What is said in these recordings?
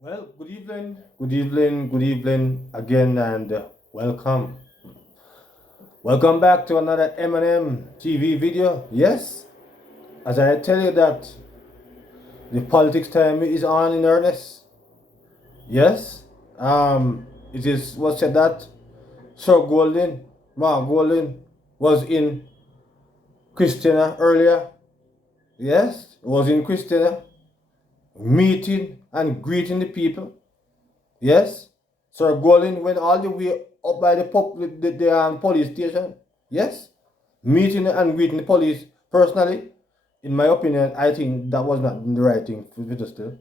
Well, good evening again, and welcome. Welcome back to another M&M TV video. Yes, as I tell you that the politics time is on in earnest. Yes, it is was said that Sir Golden, Mark Golden, was in Christiana earlier. Yes, was in Christiana, meeting and greeting the people. Yes, Sir Golden went all the way up by the police station. Yes, meeting and greeting the police personally. In my opinion, I think that was not the right thing for to still.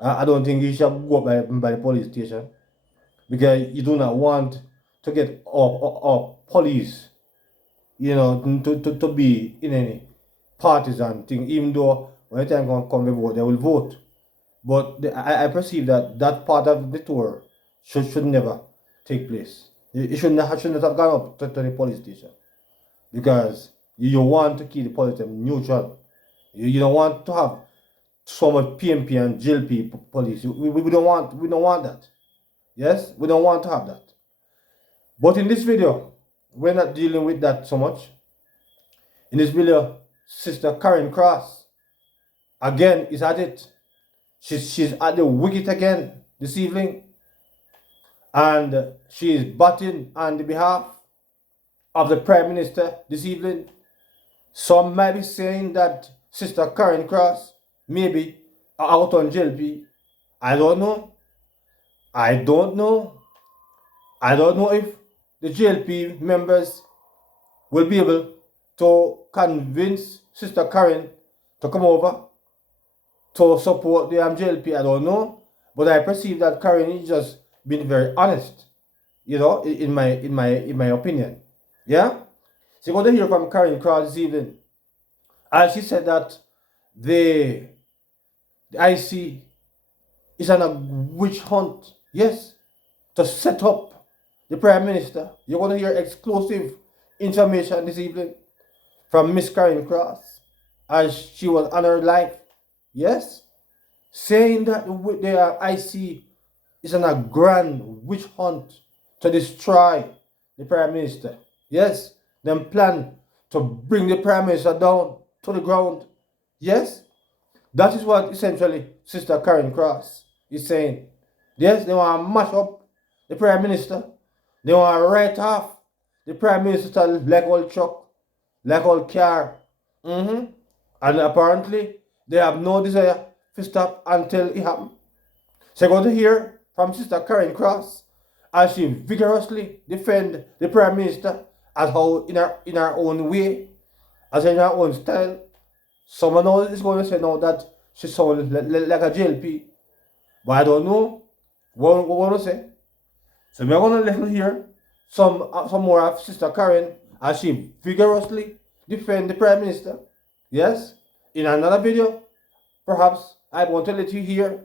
I don't think he should go up by the police station because you do not want to get up police, to be in any partisan thing, even though when the time come to vote, they will vote. But I perceive that that part of the tour should never take place. It should not have gone up to the police station because you want to keep the politics neutral. You don't want to have so much PNP and GLP police. We don't want that. Yes, we don't want to have that. But in this video, we're not dealing with that so much. In this video, Sister Karen Cross again is at it. She's at the wicket again this evening, and she is batting on the behalf of the Prime Minister this evening. Some might be saying that Sister Karen Cross maybe out on JLP. I don't know. I don't know. I don't know if the JLP members will be able to convince Sister Karen to come over to support the JLP. I don't know. But I perceive that Karen is just being very honest, in my opinion. Yeah? So you're going to hear from Karen Cross this evening. And she said that the IC is on a witch hunt, yes, to set up the Prime Minister. You're going to hear exclusive information this evening from Miss Karen Cross as she was on her life, yes, saying that the IC is on a grand witch hunt to destroy the Prime Minister. Yes, them plan to bring the Prime Minister down to the ground. Yes, that is what essentially Sister Karen Cross is saying. Yes, they want to mash up the Prime Minister. They want to write off the Prime Minister like old truck, like old car. And apparently, they have no desire to stop until it happens. So you're going to hear from Sister Karen Cross as she vigorously defend the Prime Minister as how in her own way, as in her own style. Someone else is going to say now that she sounds like a JLP. But I don't know what we're going to say. So we're going to let her hear some more of Sister Karen as she vigorously defend the Prime Minister. Yes, in another video, perhaps I want to let you hear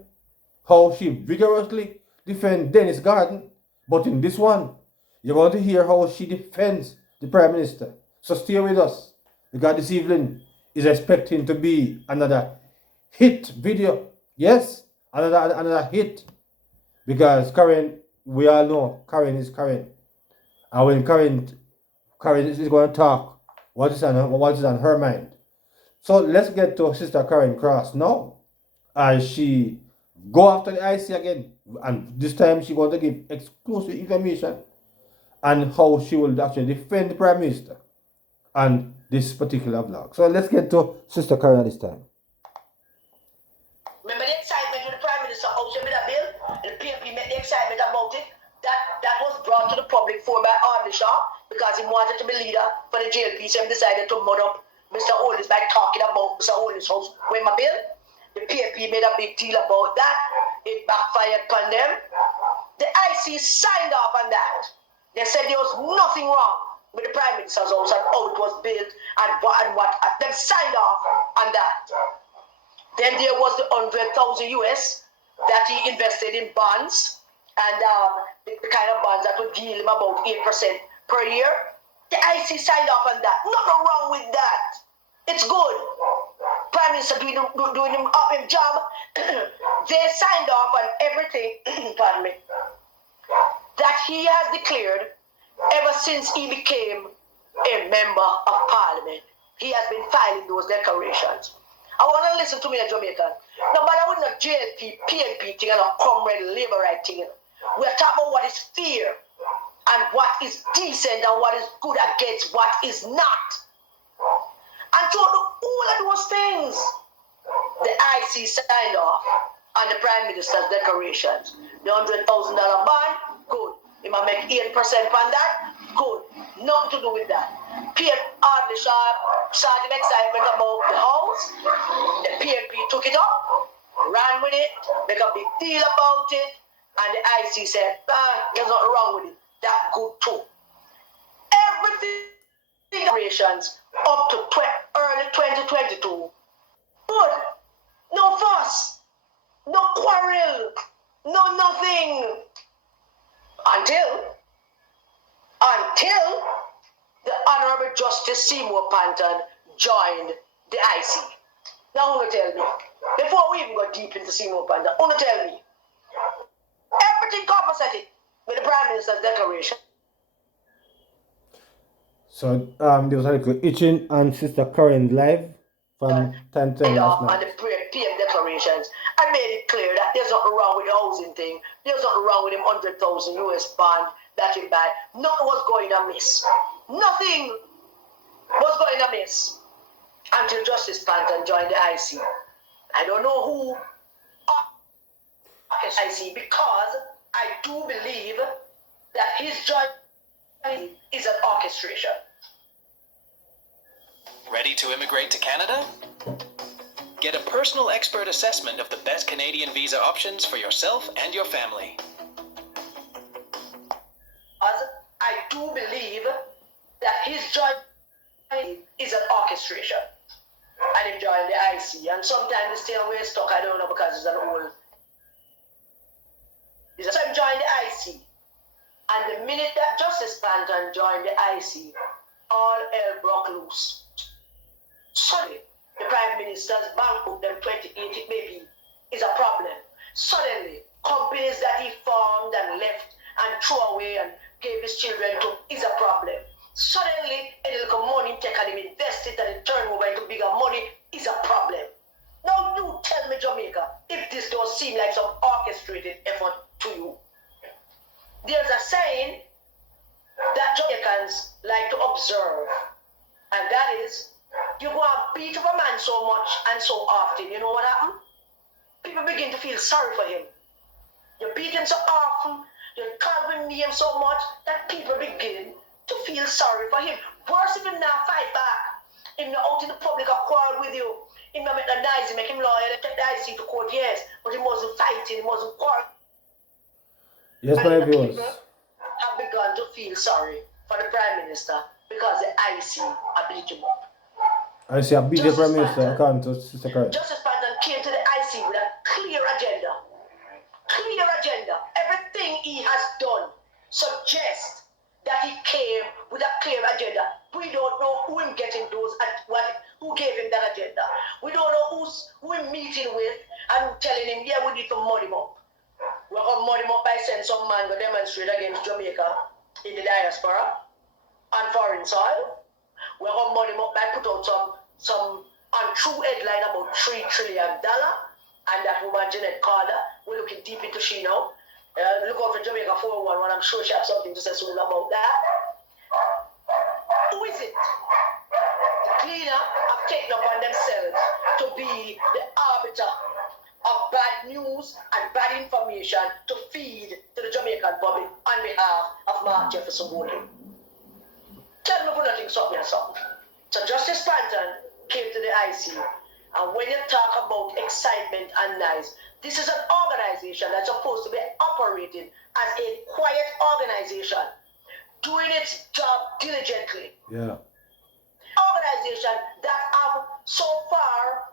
how she vigorously defends Dennis Garden. But in this one, you're going to hear how she defends the Prime Minister. So stay with us, because this evening is expecting to be another hit video. Yes, another hit. Because Karen, we all know Karen is Karen. And when Karen is going to talk, what is on her mind. So let's get to Sister Karen Cross now. As she go after the IC again. And this time she's going to give exclusive information on how she will actually defend the Prime Minister and this particular vlog. So let's get to Sister Karen this time. Remember the excitement when the Prime Minister out with a bill? The PNP made the excitement about it. That was brought to the public for by Shaw because he wanted to be leader for the JLP, so he decided to mud up Mr. Olis by talking about Mr. Olis' house with my bill. The PNP made a big deal about that. It backfired upon them. The IC signed off on that. They said there was nothing wrong with the Prime Minister's house and how it was built and what. They signed off on that. Then there was the 100,000 US that he invested in bonds, and the kind of bonds that would yield him about 8% per year. The IC signed off on that. Nothing wrong with that. It's good. Prime Minister doing him job. They signed off on everything. pardon me, that he has declared ever since he became a member of parliament. He has been filing those declarations. I want to listen to me, a Jamaican. No matter what the JLP, PNP thing and a comrade labor right thing, we're talking about what is fair and what is decent and what is good against what is not. And so all of those things, the IC signed off on the Prime Minister's declarations. The $100,000 bond, good. He might make 8% on that, good. Nothing to do with that. Hardly started excitement about the house. The PNP took it up, ran with it, make a big deal about it, and the IC said, there's nothing wrong with it. That's good too. Everything declarations up to early 2022, good. No fuss, no quarrel, no nothing. Until the Honorable Justice Seymour Panton joined the IC. Now, who will tell me? Before we even go deep into Seymour Panton, who will tell me? Everything copacetic with the Prime Minister's declaration. So there was a little itching on Sister Corinne live from 10:10 last night. And the PM declarations, I made it clear that there's nothing wrong with the housing thing. There's nothing wrong with him $100,000 US bond that he buy. Nothing was going amiss. Nothing was going amiss until Justice Panton joined the IC. I don't know who IC, because I do believe that his joining is an orchestration. Ready to immigrate to Canada? Get a personal expert assessment of the best Canadian visa options for yourself and your family. I do believe that his joining is an orchestration. And him joined the IC. And sometimes they stay away stuck, I don't know, because it's an old. So him joined the IC. And the minute that Justice Panton joined the IC, all hell broke loose. Suddenly, the Prime Minister's bank book, them 2080 maybe, is a problem. Suddenly, companies that he formed and left and threw away and gave his children to is a problem. Suddenly, any little money take and him invest it and it turn over into bigger money is a problem. Now you tell me, Jamaica, if this don't seem like some orchestrated effort to you. There's a saying that Jamaicans like to observe, and that is, you go and beat up a man so much and so often, you know what happens? People begin to feel sorry for him. You beat him so often, you call him name so much that people begin to feel sorry for him. Worse if him now fight back. Him not out in the public or quarrel with you. Him not make the nice, make him lawyer, take the IC to court, yes. But he wasn't fighting, he wasn't quarreling. Yes, my viewers. People have begun to feel sorry for the Prime Minister because the IC have beat him up. I see a beat the Prime Minister according to Sister Corinne. Justice Panton came to the IC with a clear agenda. Clear agenda. Everything he has done suggests that he came with a clear agenda. We don't know who him getting those, who gave him that agenda. We don't know who him meeting with and telling him, yeah, we need to mud him up. We're going to mud him up by sending some man to demonstrate against Jamaica in the diaspora on foreign soil. We're going to mud him up by put out some untrue headline about $3 trillion. And that woman, Jeanette Carter, we're looking deep into she now. Look out for Jamaica 411. I'm sure she has something to say soon about that. Who is it? The cleaner have taken upon themselves to be the arbiter of bad news and bad information to feed to the Jamaican public on behalf of Mark Jefferson Bowling. Tell me for nothing, something. So Justice Panton came to the IC, and when you talk about excitement and nice, this is an organization that's supposed to be operating as a quiet organization, doing its job diligently. Yeah. Organization that have so far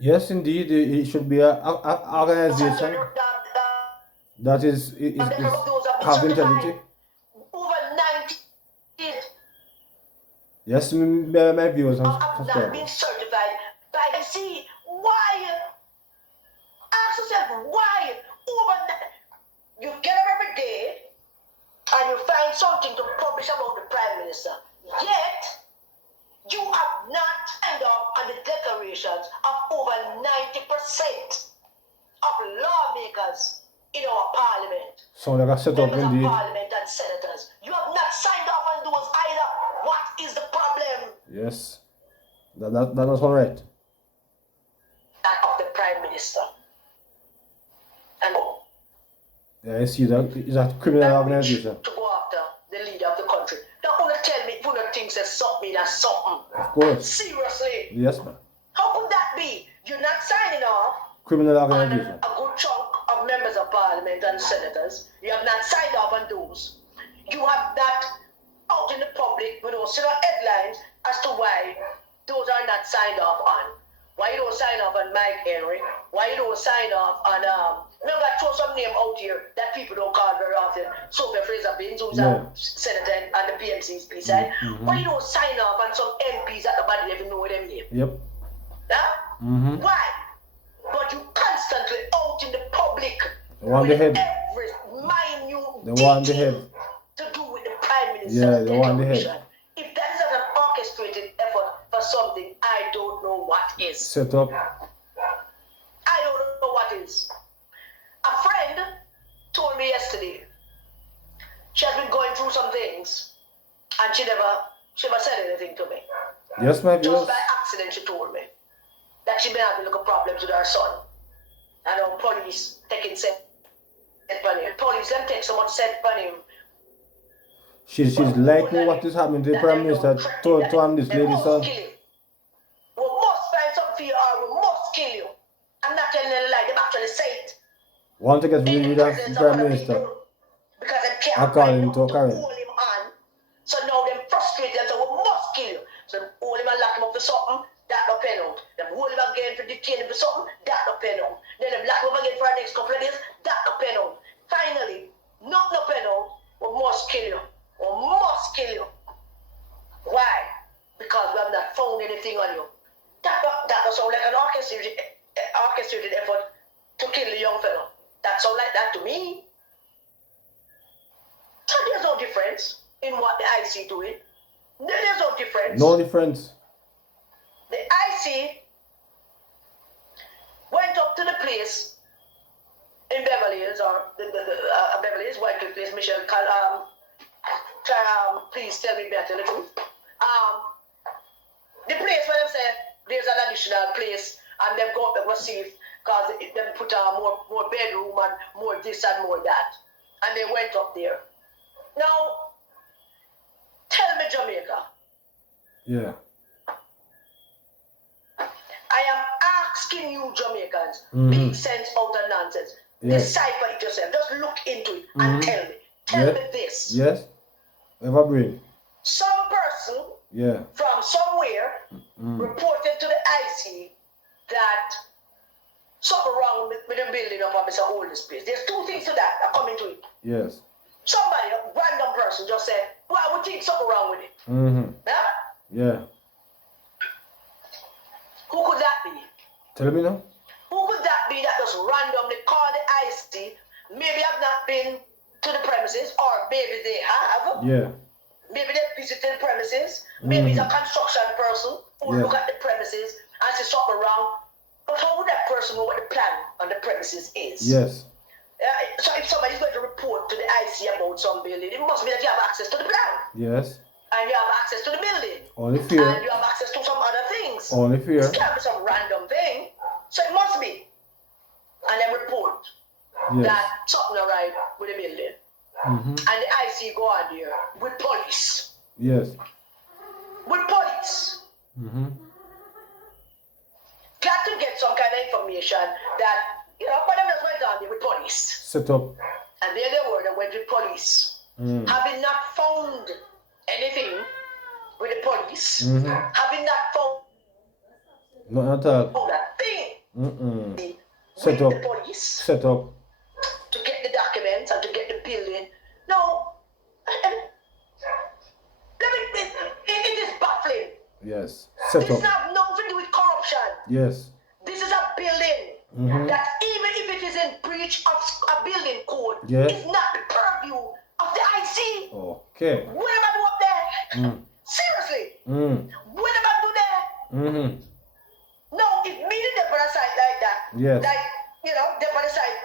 Yes, indeed, it should be an organization that is have integrity. over 90 Yes, my viewers have not been certified by the C. Why? yourself, why? You get up every day and you find something to publish about the Prime Minister. Yet, you have not signed off on the declarations of over 90% of lawmakers in our parliament. So like I set up Members indeed. of parliament and senators. You have not signed off on those either. What is the problem? Yes. That was all right. That of the Prime Minister. And Yeah, I see that. It's a criminal organization. to go after the leader of the country. Don't want to tell me who the thinks there's something as something. Of course. Seriously. Yes, man. How could that be? You're not signing off Criminal on organization. a good chunk of members of parliament and senators. You have not signed off on those. You have not out in the public with those headlines as to why those are not signed off on. Why you don't sign off on Mike Henry? Why you don't sign off on remember I throw some name out here that people don't call very often. Sophia Fraser Binns, who's a senator and the PMC side. Why you don't sign off on some MPs that nobody even know them name? Yep. Huh? Why? But you constantly out in the public They want the head. every minute They want the head. to do with the Prime Minister's Yeah, they want the head. declaration. If that is not an orchestrated effort for something, I don't know what is. Set up. I don't know what is. A friend told me yesterday she has been going through some things and she never said anything to me. Yes, my Just viewers. by accident she told me that she been having little problems with her son. And our police taking set on him. Police them take so much set on him. She's liking what is happening to the Prime Minister to this lady's son. We must find something for you or we must kill you. I'm not telling a lie, they actually say it. Want to get rid of the Prime Minister. Because they can't According find to out Karen. hold him on. So now they're frustrated and say, we must kill you. So they hold him and lock him up for something, that no pen out. They hold him again for detaining for something, that no pen out. Then they lock him up again for the next couple of days, that no pen out. Finally, not no pen out, we must kill you. We must kill you. Why? Because we have not found anything on you. That does sound like an orchestrated effort to kill the young fellow. That sounds like that to me. So there's no difference in what the IC doing. There's no difference. No difference. The IC went up to the place in Beverly Hills, or Beverly Hills, White Place, Michelle, please tell me better the truth. The place where they say there's an additional place and they've got to receive because they put more bedroom and more this and more that. And they went up there. Now, tell me Jamaica. Yeah. I am asking you Jamaicans, make sense out of nonsense. Yes. Decipher it yourself. Just look into it and tell me. Tell me this. Yes. Ever brain. Some person from somewhere reported to the IC that something wrong with the building of Mr. Holding's place. There's two things to that are coming to it. Yes. Somebody, a random person, just said, well, I would think something wrong with it. Yeah? Yeah. Who could that be? Tell me now. Who could that be that just randomly call the IC? Maybe have not been to the premises, or maybe they have. Yeah. Maybe they visited the premises. Maybe it's a construction person who look at the premises and see something wrong. But how would that person know what the plan on the premises is? Yes. So if somebody's going to report to the IC about some building, it must be that you have access to the plan. Yes. And you have access to the building. Only fear. And you have access to some other things. Only fear. This can't be some random thing. So it must be. And then report that something alright with the building. And the IC go on there with police. Yes. With police. Got to get some kind of information that, but them just went on there with police. Set up. And there they were, they went with police. Having not found anything with the police, having not found Not at all. that thing Set with up. the police Set up. to get the documents and to get the building. No, it is baffling. Yes. Set This up. has nothing to do with corruption. Yes. This is a building that even if it is breach of a building code Yeah. is not the purview of the IC. Okay. What am I do up there? Seriously. What am I do there? No, if me the other side like that, Yes. like, you know, the other side,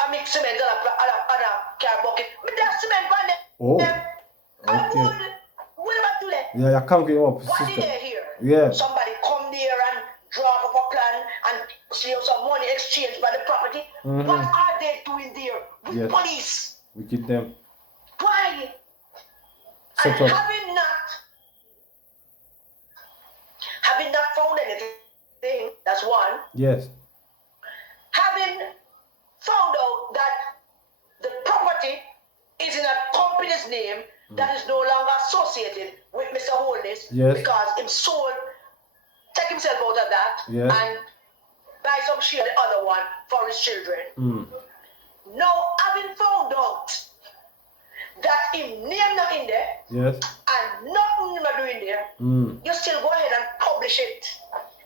I mix cement and a car bucket. But that cement on them. Oh. I Okay. would. What am I do there? Yeah, you can't get up, What did sister. they hear? Yeah. Somebody come there and draw up a plan and see some money exchanged by the property. What are they doing there with Yes. police? We keep them Why? set And up. having not found anything, that's one. Yes. Having found out that the property is in a company's name that is no longer associated with Mr. Holness Yes. because him sold, take himself out of that Yes. and buy some share the other one for his children. Now, having found out that him name not in there Yes. and nothing not doing there, you still go ahead and publish it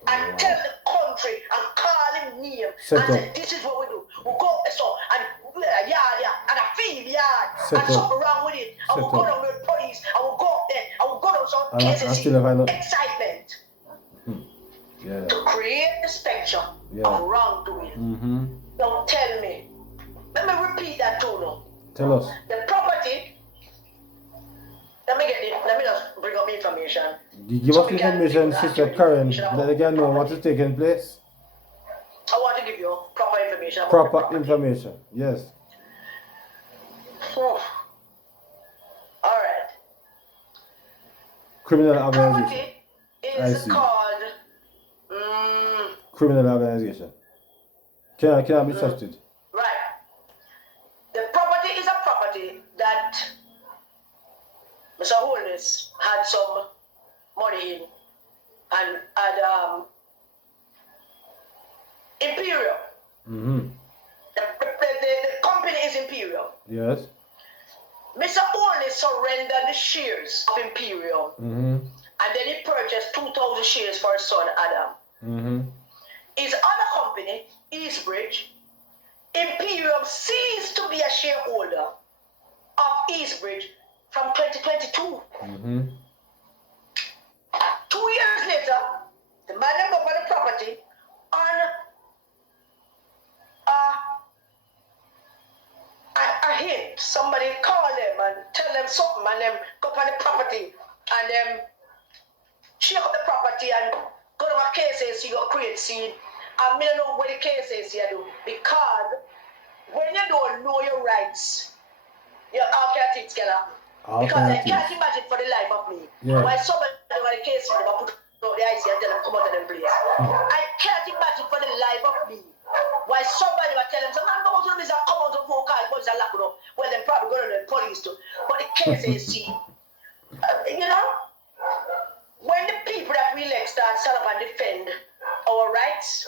and tell the country and call him name Set and say, up. this is what we do. We go so and and a field yard Set and up. something wrong with it. And Set we go up. down with police and we go up there and we go down some I cases. still have no- Excitement Yeah. to create the spectrum Yeah. of wrongdoing. Now tell me, let me repeat that too now. Tell us. The property, let me just bring up the information. Give So us we can information, give Sister accurate Karen, information that they can know what is taking place. I want to give you proper information about the Proper property. information. Yes. All right. Criminal organization. Property I is see. called Criminal organization. Can I be trusted? right. The property is a property that Mr. Holness had some money in and had Imperial. The company is Imperial. Yes. Mr. Holness surrendered the shares of Imperial and then he purchased 2,000 shares for his son Adam. His other company, Eastbridge, Imperial ceased to be a shareholder of Eastbridge from 2022. 2 years later, the man that bought the property on a hint. Somebody call them and tell them something and them go on the property and them check up the property and go to a case and see your create scene. I don't know what the case is here do because when you don't know your rights, you all kind of things can happen. All Because kind I of can't things. imagine for the life of me Yeah. why somebody got a case in put out the IC and tell them come out of them place. I can't imagine for the life of me why somebody will tell them, so man, come out of them is a come out of phone call, police are locked up. Well, then probably go to the police too. But the case is, see, you know, when the people that we elect start stand up and defend our rights,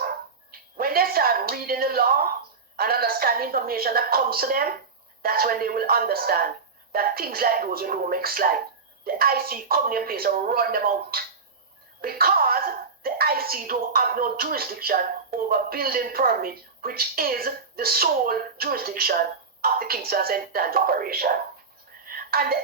when they start reading the law and understand information that comes to them, that's when they will understand that things like those you don't make slide. The IC come in your place and run them out. Because the IC don't have no jurisdiction over building permit, which is the sole jurisdiction of the Kingston Sentence operation. And the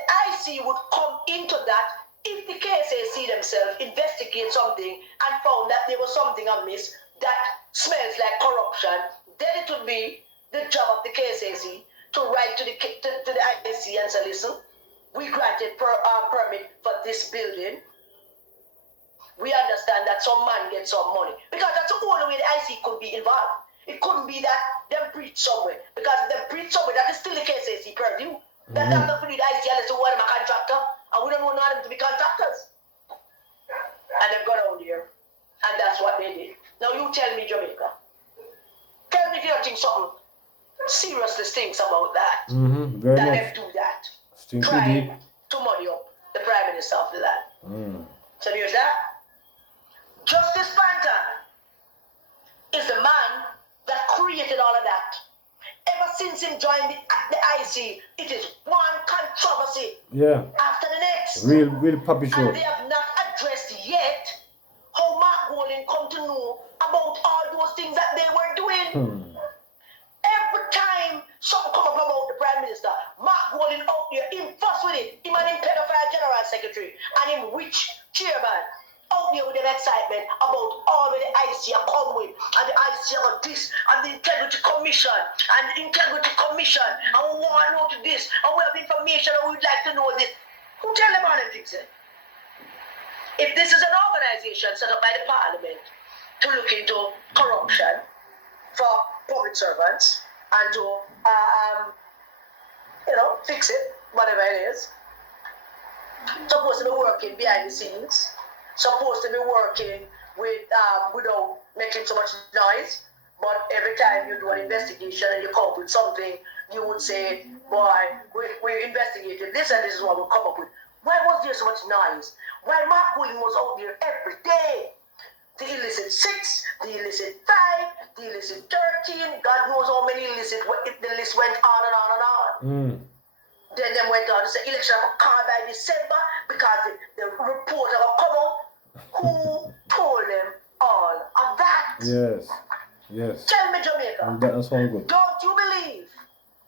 IC would come into that if the KSAC themselves investigate something and found that there was something amiss that smells like corruption, then it would be the job of the KSAC to write to the IC and say, listen, we granted permit for this building. We understand that some man gets some money. Because that's the only way the IC could be involved. It couldn't be that them breach somewhere. Because if they breach somewhere, that is still the KSAC purview. That has nothing to do with the IC unless they want them a contractor. And we don't want them to be contractors. And they've gone out there. And that's what they did. Now you tell me, Jamaica. Tell me if you don't think something seriously stinks about that. Very that much. they do that. Stinky Trying deep. to muddy up the Prime Minister of the land. So there's that. Justice Panton is the man that created all of that. Ever since him joined the IC, it is one controversy Yeah. after the next. Real puppy show. And they have not addressed yet how Mark Golding come to know about all those things that they were doing. Every time policy about this, and the Integrity Commission, and the Integrity Commission, and we want to know to this, and we have information, and we'd like to know this. Who tell them all them things? If this is an organization set up by the Parliament to look into corruption for public servants and to, fix it, whatever it is, supposed to be working behind the scenes, supposed to be working without making so much noise, but every time you do an investigation and you come up with something, you would say, boy, we investigated this and this is what we come up with. Why was there so much noise? Why Mark Williams was out there every day? The illicit 6, the illicit 5, the illicit 13, God knows how many illicit, the list went on and on and on. Then they went on to say election of call by December because the reporter will come up. Who told them all of that? Yes. Tell me, Jamaica. That's all good. Don't you believe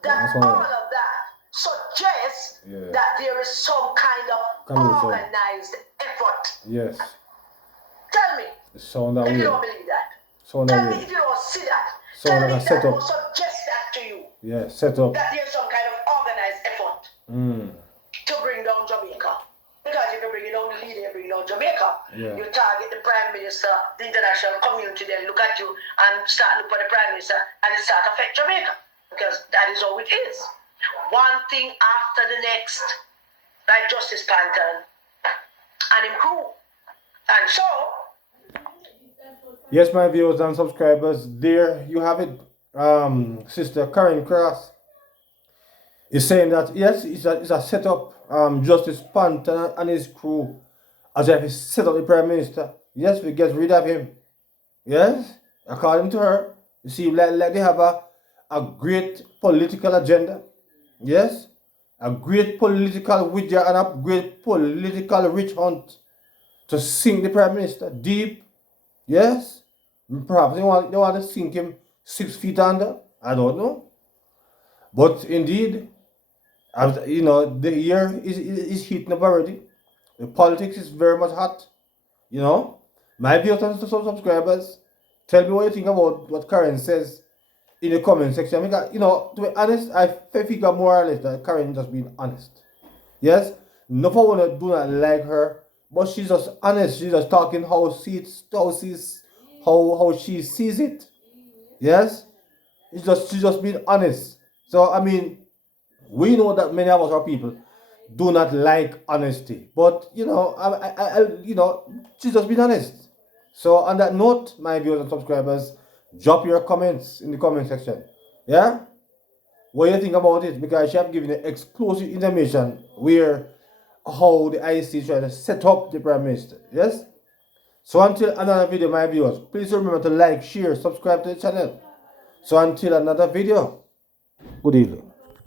that all of that suggests that there is some kind of organized effort? Yes. Tell me if you don't believe that. Tell me if you don't see that. Tell me that will suggest that to you. Yeah, set up. That there's some kind of organized effort to bring down Jamaica. Because if you bring it down the leader, you bring down Jamaica. You target the Prime Minister, the international community, then look at you and start looking for the Prime Minister and it start affect Jamaica. Because that is how it is. One thing after the next, like Justice Panton and him crew. And so, yes, my viewers and subscribers, there you have it. Sister Karen Cross is saying that yes, it's a setup. Justice Panton and his crew, as if he set up the Prime Minister. Yes, we get rid of him. Yes, according to her, you see, like they have a great political agenda. Yes, a great political widget and a great political witch hunt to sink the Prime Minister deep. Yes, perhaps they want to sink him 6 feet under. I don't know, but indeed, as you know, the year is heating up already. The politics is very much hot. You know, my viewers and subscribers, tell me what you think about what Karen says in the comment section. Because, you know, to be honest, I figure more or less that Karen just being honest. Yes, no one do not like her, but she's just honest. She's just talking how she sees it. Yes, she's just being honest. So I mean, we know that many of us are people do not like honesty, but you know, she's just being honest. So on that note, my viewers and subscribers, drop your comments in the comment section. Yeah, what do you think about it? Because she have given you exclusive information where how the IC is trying to set up the Prime Minister. Yes. So until another video, my viewers, please remember to like, share, subscribe to the channel. So until another video, good evening.